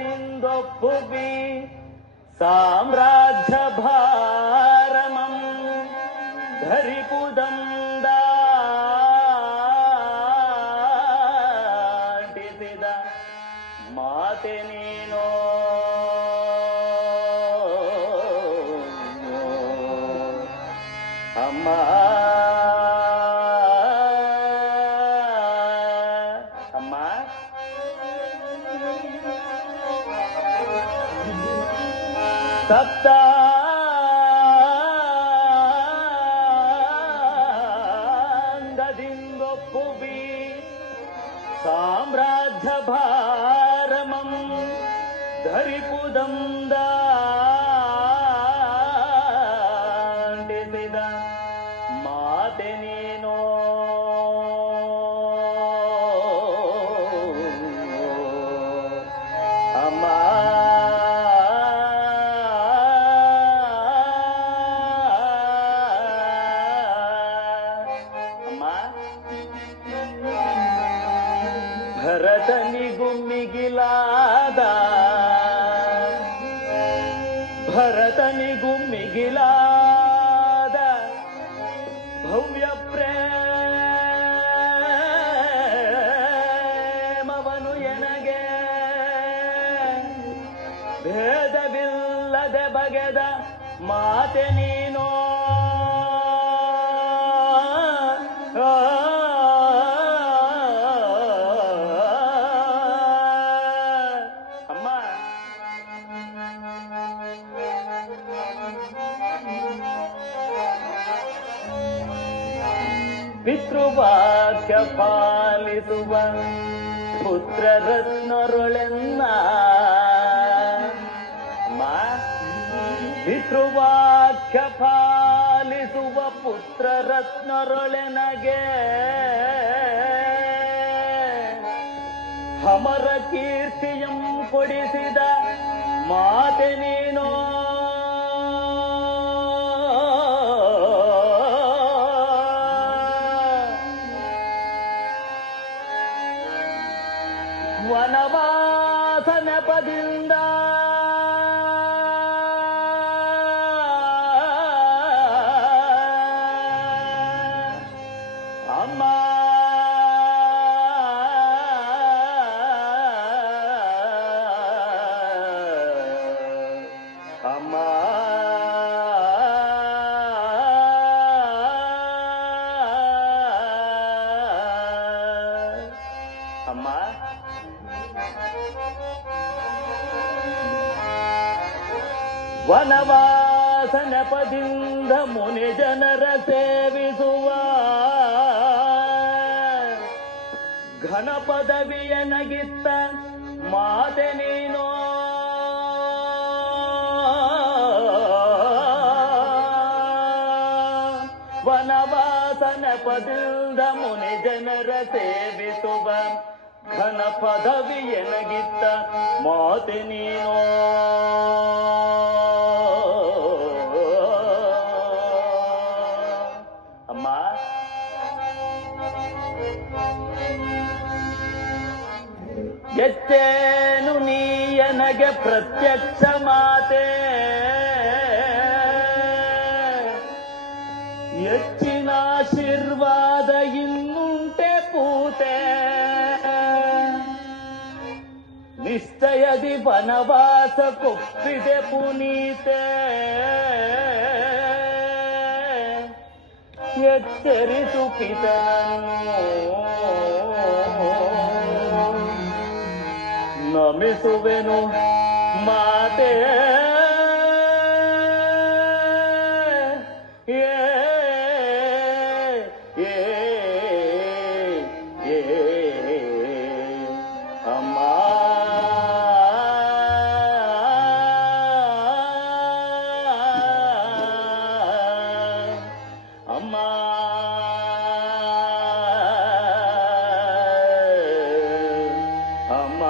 ಸಪ್ತಾಂಗದಿಂದೊಪ್ಪುಗಿ ಸಾಮ್ರಾಜ್ಯ ಭಾರಮಂ ಧರಿಪುದಂದಾಟಿಸಿದ ಮಾತೆ ನೀನೋ ಅಮ್ಮ. ಅಮ್ಮ ಸಪ್ತಾಂಗದಿಂದೊಪ್ಪುವಿ ಸಾಮ್ರಾಜ್ಯ ಭಾರಮಂ ಧರಿಪುದಂದಾಟಿಸಿದ ಮಾತೆ ನೀನೋ ಅಮ್ಮ. ಭರತನಿಗೂ ಮಿಗಿಲಾದ ಭವ್ಯ ಪ್ರೇಮವನು ಎನಗೆ ಭೇದವಿಲ್ಲದೆ ಬಗೆದ ಮಾತೆ ನೀನೋ ಪಿತೃವಾಕ್ಯ ಪಾಲಿಸುವ ಪುತ್ರರತ್ನರೊಳೆನ್ನ ಪಿತೃವಾಕ್ಯ ಪಾಲಿಸುವ ಪುತ್ರರತ್ನರೊಳೆನಗೆ ಅಮರ ಕೀರ್ತಿಯಂ ಕೊಡಿಸಿದ ಮಾತೆ ನೀನೋ ವನವಾಸ ನೆಪದಿಂದ ಅಮ್ಮ ಅಮ್ಮ ಅಮ್ಮ ವನವಾಸ ನೆಪದಿಂದ ಮುನಿ ಜನರ ಸೇವಿಸುವ ಘನ ಪದವಿಯ ನಗಿತ್ತ ಮಾತೆ ನೀನೋ ವನವಾಸ ನೆಪದಿಂದ ಮುನಿ ಜನರ ಸೇವಿಸುವ ಘನ ಪದವಿಯ ನಗಿತ್ತ ಮಾತೆ ನೀನೋ ಅಮ್ಮ. ಎತ್ತೇನು ನೀಯನಗೆ ಪ್ರತ್ಯಕ್ಷ ಮಾತೆ ಹೆಚ್ಚಿನ ಆಶೀರ್ವಾದ ಇನ್ನುಂಟೆ ಪೂತೆ ನಿಶ್ಚಯದಿ ವನವಾಸ ಕೊಪ್ಪಿದೆ ಪುನೀತೆ ಎಚ್ಚರಿಸು ಪಿತನನ್ನು ನಮಿಸುವೆನು ಮಾತೆ ಅಮ್ಮ. ಅಮ್ಮ ಅಮ್ಮ